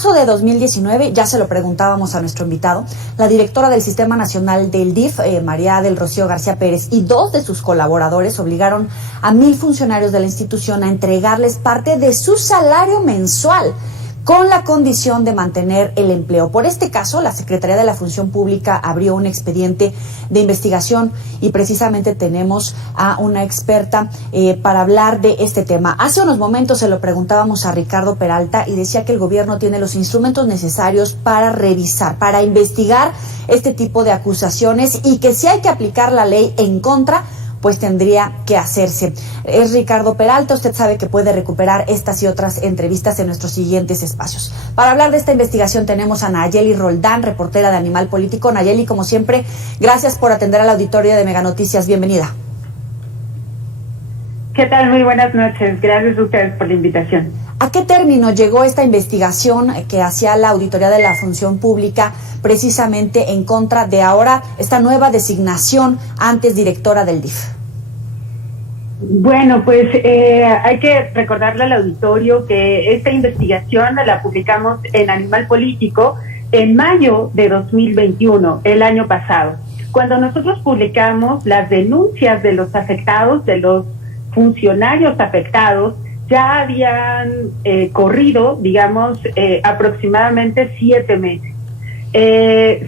De 2019, ya se lo preguntábamos a nuestro invitado, la directora del Sistema Nacional del DIF, María del Rocío García Pérez, y 2 de sus colaboradores obligaron a 1,000 funcionarios de la institución a entregarles parte de su salario mensual, con la condición de mantener el empleo. Por este caso, la Secretaría de la Función Pública abrió un expediente de investigación y precisamente tenemos a una experta para hablar de este tema. Hace unos momentos se lo preguntábamos a Ricardo Peralta y decía que el gobierno tiene los instrumentos necesarios para revisar, para investigar este tipo de acusaciones y que si hay que aplicar la ley en contra, pues tendría que hacerse. Es Ricardo Peralta, usted sabe que puede recuperar estas y otras entrevistas en nuestros siguientes espacios. Para hablar de esta investigación tenemos a Nayeli Roldán, reportera de Animal Político. Nayeli, como siempre, gracias por atender al auditorio de Mega Noticias. Bienvenida. ¿Qué tal? Muy buenas noches. Gracias a ustedes por la invitación. ¿A qué término llegó esta investigación que hacía la Auditoría de la Función Pública precisamente en contra de ahora esta nueva designación antes directora del DIF? Bueno, pues hay que recordarle al auditorio que esta investigación la publicamos en Animal Político en mayo de 2021, el año pasado. Cuando nosotros publicamos las denuncias de los afectados, de los funcionarios afectados, ya habían corrido, digamos, aproximadamente 7 meses.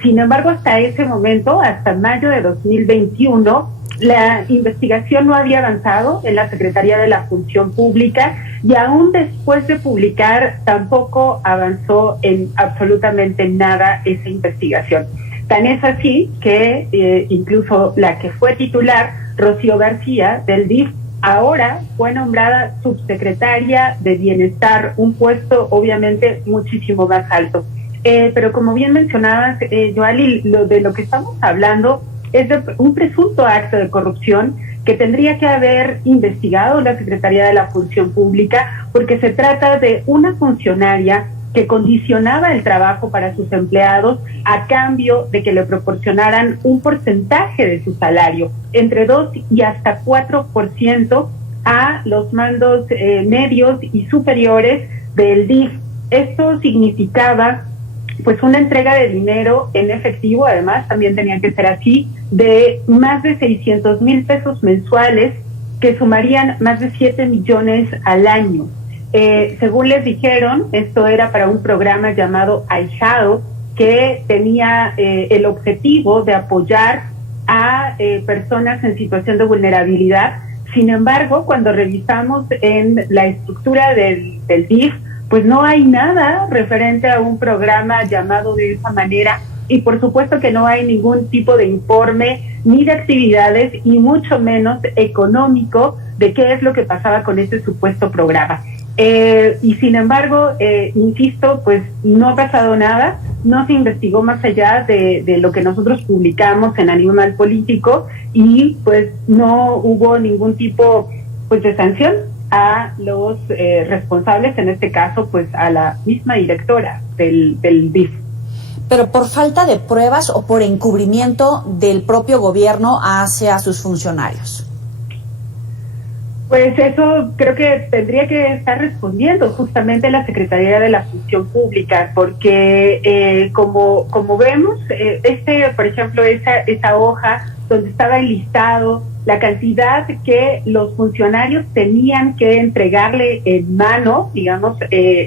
Sin embargo, hasta ese momento, hasta mayo de 2021, la investigación no había avanzado en la Secretaría de la Función Pública y aún después de publicar tampoco avanzó en absolutamente nada esa investigación. Tan es así que incluso la que fue titular, Rocío García, del DIF, ahora fue nombrada subsecretaria de Bienestar, un puesto obviamente muchísimo más alto. Pero como bien mencionabas, Joali, de lo que estamos hablando es de un presunto acto de corrupción que tendría que haber investigado la Secretaría de la Función Pública, porque se trata de una funcionaria que condicionaba el trabajo para sus empleados a cambio de que le proporcionaran un porcentaje de su salario, entre 2 y hasta 4% a los mandos medios y superiores del DIF. Esto significaba pues una entrega de dinero en efectivo, además también tenía que ser así, de más de 600,000 pesos mensuales, que sumarían más de 7 millones al año. Según les dijeron, esto era para un programa llamado Ahijado, que tenía el objetivo de apoyar a personas en situación de vulnerabilidad. Sin embargo, cuando revisamos en la estructura del DIF, pues no hay nada referente a un programa llamado de esa manera, y por supuesto que no hay ningún tipo de informe ni de actividades y mucho menos económico de qué es lo que pasaba con este supuesto programa. Y sin embargo, insisto, pues no ha pasado nada, no se investigó más allá de lo que nosotros publicamos en Animal Político, y pues no hubo ningún tipo pues de sanción a los responsables, en este caso pues a la misma directora del DIF. ¿Pero por falta de pruebas o por encubrimiento del propio gobierno hacia sus funcionarios? Pues eso creo que tendría que estar respondiendo justamente la Secretaría de la Función Pública, porque como vemos, por ejemplo, esa hoja donde estaba enlistado la cantidad que los funcionarios tenían que entregarle en mano, digamos,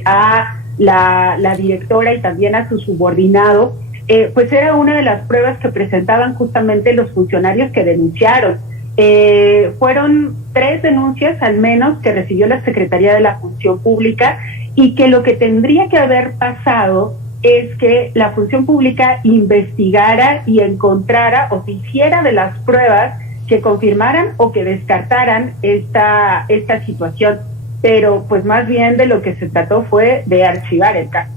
a la directora y también a su subordinado, pues era una de las pruebas que presentaban justamente los funcionarios que denunciaron. Fueron 3 denuncias al menos que recibió la Secretaría de la Función Pública, y que lo que tendría que haber pasado es que la Función Pública investigara y encontrara o se hiciera de las pruebas que confirmaran o que descartaran esta situación. Pero pues más bien de lo que se trató fue de archivar el caso.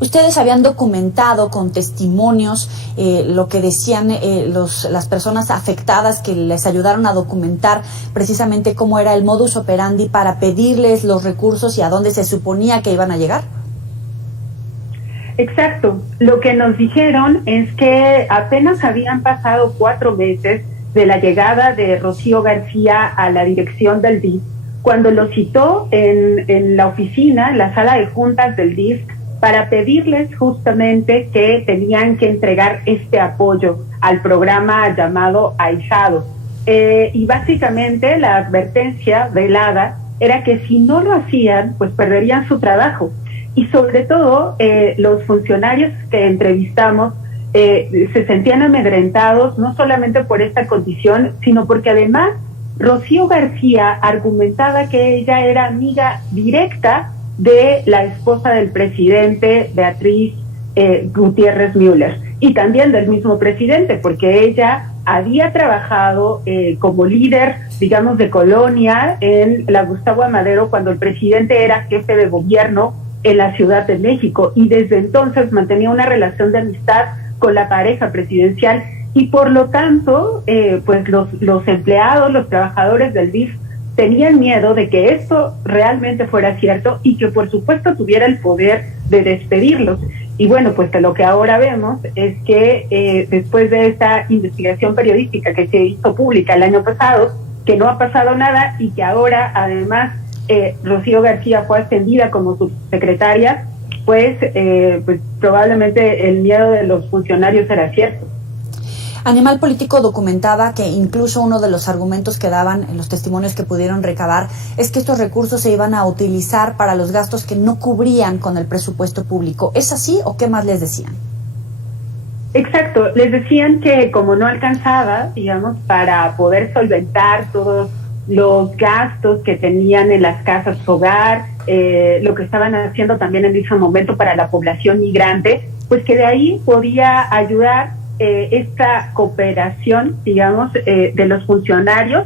Ustedes habían documentado con testimonios lo que decían las personas afectadas, que les ayudaron a documentar precisamente cómo era el modus operandi para pedirles los recursos y a dónde se suponía que iban a llegar. Exacto. Lo que nos dijeron es que apenas habían pasado 4 meses de la llegada de Rocío García a la dirección del DIF, cuando lo citó en la oficina, en la sala de juntas del DIF, para pedirles justamente que tenían que entregar este apoyo al programa llamado Ahijado. Y básicamente la advertencia velada era que si no lo hacían, pues perderían su trabajo. Y sobre todo, los funcionarios que entrevistamos se sentían amedrentados, no solamente por esta condición, sino porque además Rocío García argumentaba que ella era amiga directa de la esposa del presidente, Beatriz Gutiérrez Müller, y también del mismo presidente, porque ella había trabajado como líder, digamos, de colonia en la Gustavo Amadero cuando el presidente era jefe de gobierno en la Ciudad de México, y desde entonces mantenía una relación de amistad con la pareja presidencial, y por lo tanto, pues los empleados, los trabajadores del DIF tenían miedo de que esto realmente fuera cierto y que por supuesto tuviera el poder de despedirlos. Y bueno, pues que lo que ahora vemos es que después de esta investigación periodística que se hizo pública el año pasado, que no ha pasado nada y que ahora además Rocío García fue ascendida como subsecretaria, pues probablemente el miedo de los funcionarios era cierto. Animal Político documentaba que incluso uno de los argumentos que daban en los testimonios que pudieron recabar es que estos recursos se iban a utilizar para los gastos que no cubrían con el presupuesto público. ¿Es así o qué más les decían? Exacto, les decían que como no alcanzaba, digamos, para poder solventar todos los gastos que tenían en las casas hogar, lo que estaban haciendo también en ese momento para la población migrante, pues que de ahí podía ayudar esta cooperación, digamos, de los funcionarios.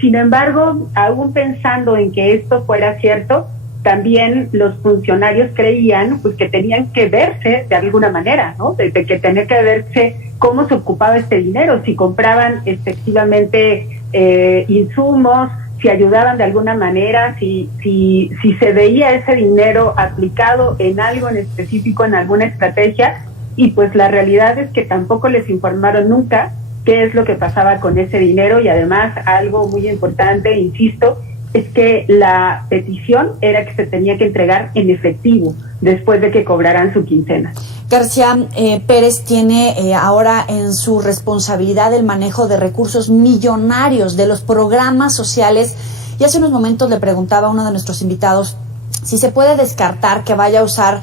Sin embargo, aún pensando en que esto fuera cierto, también los funcionarios creían pues que tenían que verse de alguna manera, ¿no? De que tenía que verse cómo se ocupaba este dinero, si compraban efectivamente insumos, si ayudaban de alguna manera, si se veía ese dinero aplicado en algo en específico, en alguna estrategia. Y pues la realidad es que tampoco les informaron nunca qué es lo que pasaba con ese dinero, y además algo muy importante, insisto, es que la petición era que se tenía que entregar en efectivo después de que cobraran su quincena. García Pérez tiene ahora en su responsabilidad el manejo de recursos millonarios de los programas sociales, y hace unos momentos le preguntaba a uno de nuestros invitados si se puede descartar que vaya a usar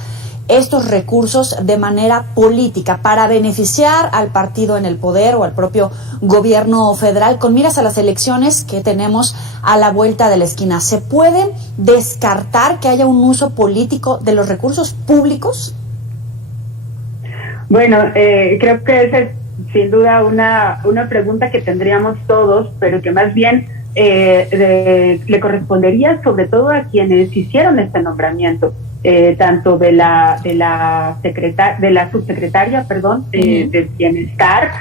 estos recursos de manera política para beneficiar al partido en el poder o al propio gobierno federal con miras a las elecciones que tenemos a la vuelta de la esquina. ¿Se puede descartar que haya un uso político de los recursos públicos? Bueno, creo que esa es sin duda una pregunta que tendríamos todos, pero que más bien le correspondería sobre todo a quienes hicieron este nombramiento. Tanto de la subsecretaria, de Bienestar,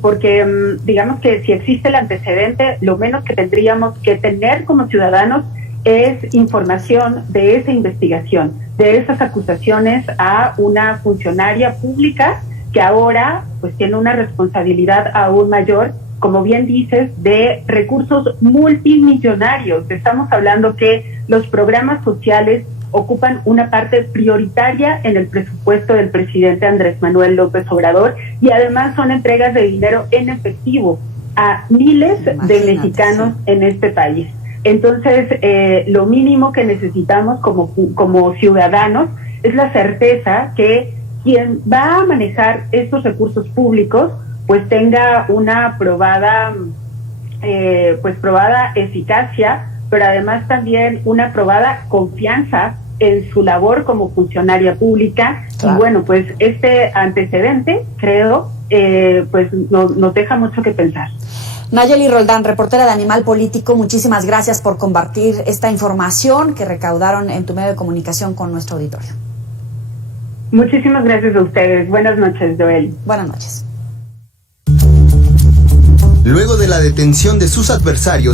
porque digamos que si existe el antecedente, lo menos que tendríamos que tener como ciudadanos es información de esa investigación, de esas acusaciones a una funcionaria pública que ahora pues tiene una responsabilidad aún mayor, como bien dices, de recursos multimillonarios. Estamos hablando que los programas sociales ocupan una parte prioritaria en el presupuesto del presidente Andrés Manuel López Obrador, y además son entregas de dinero en efectivo a miles de mexicanos en este país. Entonces, lo mínimo que necesitamos como ciudadanos es la certeza que quien va a manejar estos recursos públicos pues tenga una probada eficacia, pero además también una probada confianza en su labor como funcionaria pública. Claro. Y bueno, pues este antecedente, creo, pues nos deja mucho que pensar. Nayeli Roldán, reportera de Animal Político, muchísimas gracias por compartir esta información que recaudaron en tu medio de comunicación con nuestro auditorio. Muchísimas gracias a ustedes. Buenas noches, Joel. Buenas noches. Luego de la detención de sus adversarios